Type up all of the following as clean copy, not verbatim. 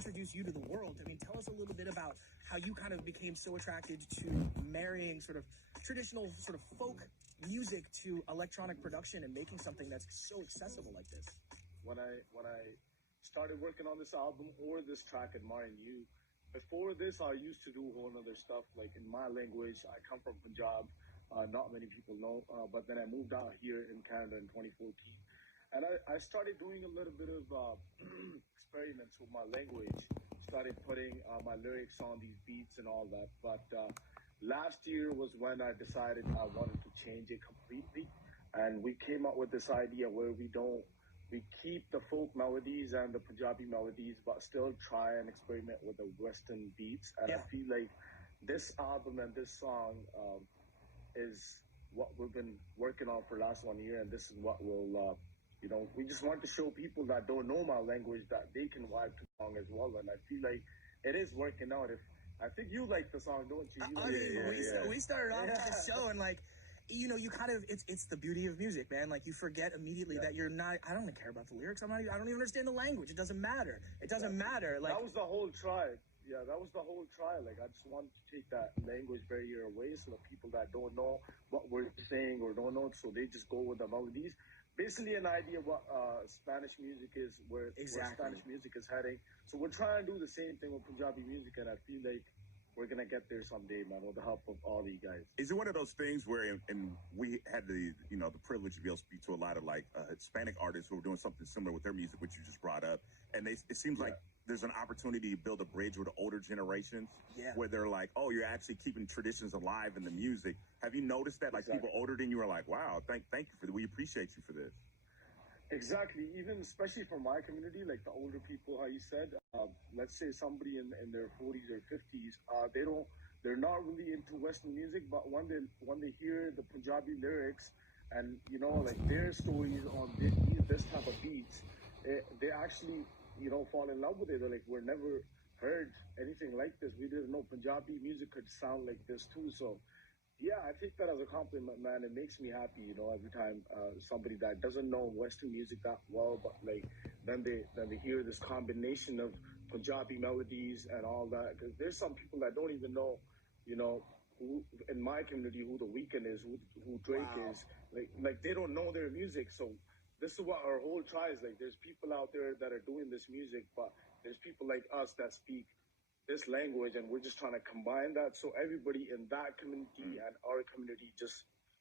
introduce you to the world. I mean, tell us a little bit about how you kind of became so attracted to marrying sort of traditional sort of folk music to electronic production and making something that's so accessible like this. When I started working on this album or this track, Admiring You, before this, I used to do a whole other stuff, like in my language. I come from Punjab. Not many people know, but then I moved out here in Canada in 2014. And I started doing a little bit of experiments with my language, started putting my lyrics on these beats and all that. But last year was when I decided I wanted to change it completely. And we came up with this idea where we keep the folk melodies and the Punjabi melodies, but still try and experiment with the Western beats. And I feel like this album and this song is what we've been working on for the last 1 year. And this is what we'll, we just want to show people that don't know my language that they can vibe to the song as well. And I feel like it is working out. I think you like the song, don't you? We started off with the show and like, you kind of, it's the beauty of music, man. Like you forget immediately that you're not, I don't even care about the lyrics. I don't even understand the language. It doesn't matter. It doesn't matter. Like that was the whole try. Yeah, that was the whole try. Like I just wanted to take that language barrier away so that people that don't know what we're saying or don't know, so they just go with the melodies. Basically an idea of what Spanish music is, where Spanish music is heading. So we're trying to do the same thing with Punjabi music, and I feel like we're going to get there someday, man, with the help of all you guys. Is it one of those things where, and we had the privilege to be able to speak to a lot of like Hispanic artists who are doing something similar with their music, which you just brought up, and it seems like there's an opportunity to build a bridge with the older generations where they're like, oh, you're actually keeping traditions alive in the music. Have you noticed that? Like people older than you are like, wow, thank you for that. We appreciate you for this. Exactly. Even especially for my community, like the older people, how you said, let's say somebody in their 40s or 50s, they're not really into Western music, but when they hear the Punjabi lyrics and like their stories on this type of beats, they actually fall in love with it. They're like, we're never heard anything like this. We didn't know Punjabi music could sound like this too. So yeah, I take that as a compliment, man. It makes me happy, every time somebody that doesn't know Western music that well, but like then they hear this combination of Punjabi melodies and all that. Because there's some people that don't even know, who in my community who The Weeknd is, who Drake is. Like they don't know their music. So this is what our whole try is like. There's people out there that are doing this music, but there's people like us that speak this language, and we're just trying to combine that so everybody in that community and our community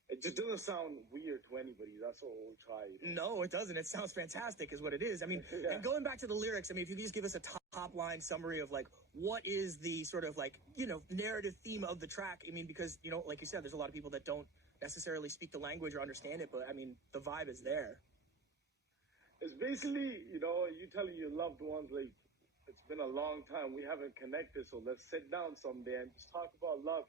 it just doesn't sound weird to anybody. That's what we'll try. No, it doesn't. It sounds fantastic is what it is. I mean, and going back to the lyrics, I mean, if you could just give us a top line summary of like what is the sort of like, narrative theme of the track. I mean, because, like you said, there's a lot of people that don't necessarily speak the language or understand it, but I mean, the vibe is there. It's basically, you telling your loved ones, like, it's been a long time, we haven't connected, so let's sit down someday and just talk about love,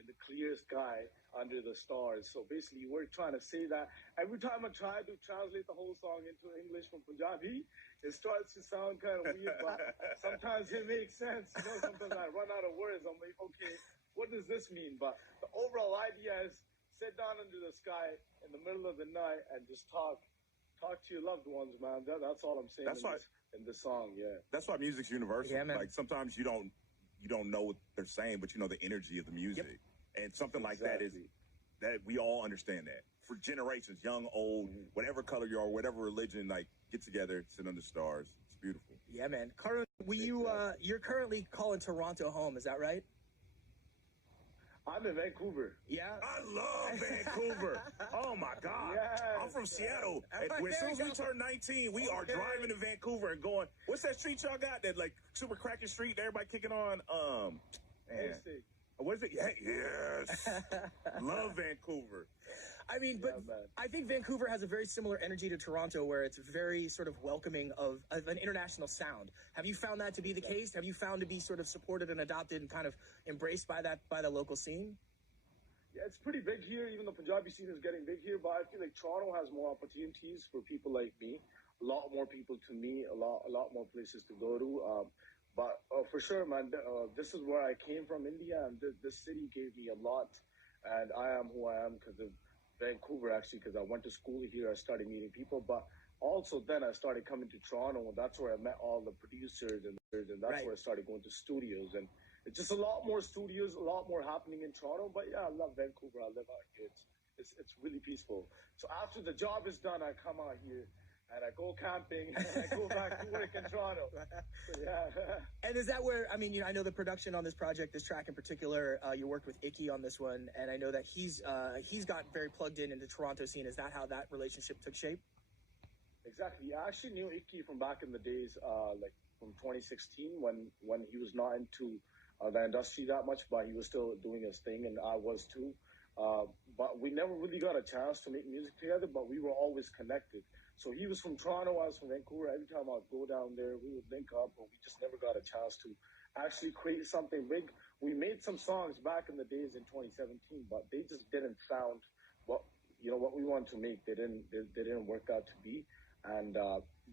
in the clear sky under the stars. So basically, we're trying to say that. Every time I try to translate the whole song into English from Punjabi, it starts to sound kind of weird, but sometimes it makes sense. Sometimes I run out of words. I'm like, okay, what does this mean? But the overall idea is sit down under the sky in the middle of the night and just talk to your loved ones, man. That's all I'm saying in the song, That's why music's universal. Yeah, man. Like sometimes you don't know what they're saying, but you know the energy of the music. And something like that we all understand that. For generations, young, old, whatever color you are, whatever religion, like get together, sit under the stars. It's beautiful. Yeah, man. Karun, you're currently calling Toronto home, is that right? I'm in Vancouver. Yeah. I love Vancouver. Oh my God. Yes. I'm from Seattle. And as soon as we turn 19, we are driving to Vancouver and going, what's that street y'all got? That like super cracking street, everybody kicking on what is it? Yes. Love Vancouver. I mean, but I think Vancouver has a very similar energy to Toronto, where it's very sort of welcoming of an international sound. Have you found that to be the case? Have you found to be sort of supported and adopted and kind of embraced by the local scene? Yeah, it's pretty big here. Even the Punjabi scene is getting big here, but I feel like Toronto has more opportunities for people like me. A lot more people to meet, a lot more places to go to. But for sure, man, this is where I came from, India, and this city gave me a lot. And I am who I am because of Vancouver, actually, because I went to school here. I started meeting people. But also then I started coming to Toronto, and that's where I met all the producers, and that's where I started going to studios. And it's just a lot more studios, a lot more happening in Toronto. But yeah, I love Vancouver. I live out here. It's really peaceful. So after the job is done, I come out here and I go camping and I go back to work in Toronto. So, yeah. And is that where, I mean, I know the production on this project, this track in particular, you worked with Icky on this one, and I know that he's got very plugged in the Toronto scene. Is that how that relationship took shape? Exactly. I actually knew Icky from back in the days, like from 2016 when he was not into the industry that much, but he was still doing his thing, and I was too. But we never really got a chance to make music together, but we were always connected. So he was from Toronto, I was from Vancouver. Every time I'd go down there, we would link up, but we just never got a chance to actually create something big. We made some songs back in the days in 2017, but they just didn't sound what we wanted to make. They didn't work out to be. And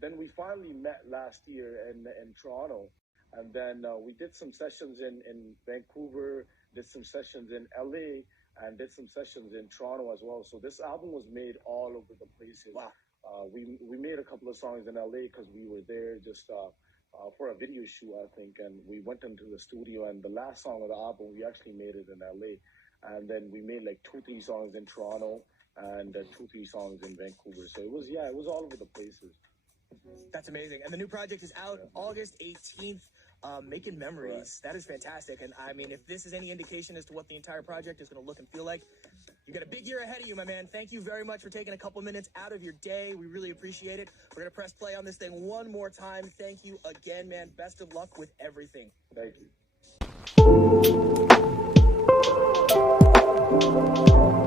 then we finally met last year in Toronto, and then we did some sessions in Vancouver, did some sessions in LA, and did some sessions in Toronto as well. So this album was made all over the places. Wow. We made a couple of songs in LA because we were there just for a video shoot, I think, and we went into the studio, and the last song of the album, we actually made it in LA. And then we made like 2-3 songs in Toronto and 2-3 songs in Vancouver. So it was all over the places. That's amazing. And the new project is out August 18th. Making Memories. Right. That is fantastic. And I mean, if this is any indication as to what the entire project is going to look and feel like, you got a big year ahead of you, my man. Thank you very much for taking a couple minutes out of your day. We really appreciate it. We're going to press play on this thing one more time. Thank you again, man. Best of luck with everything. Thank you.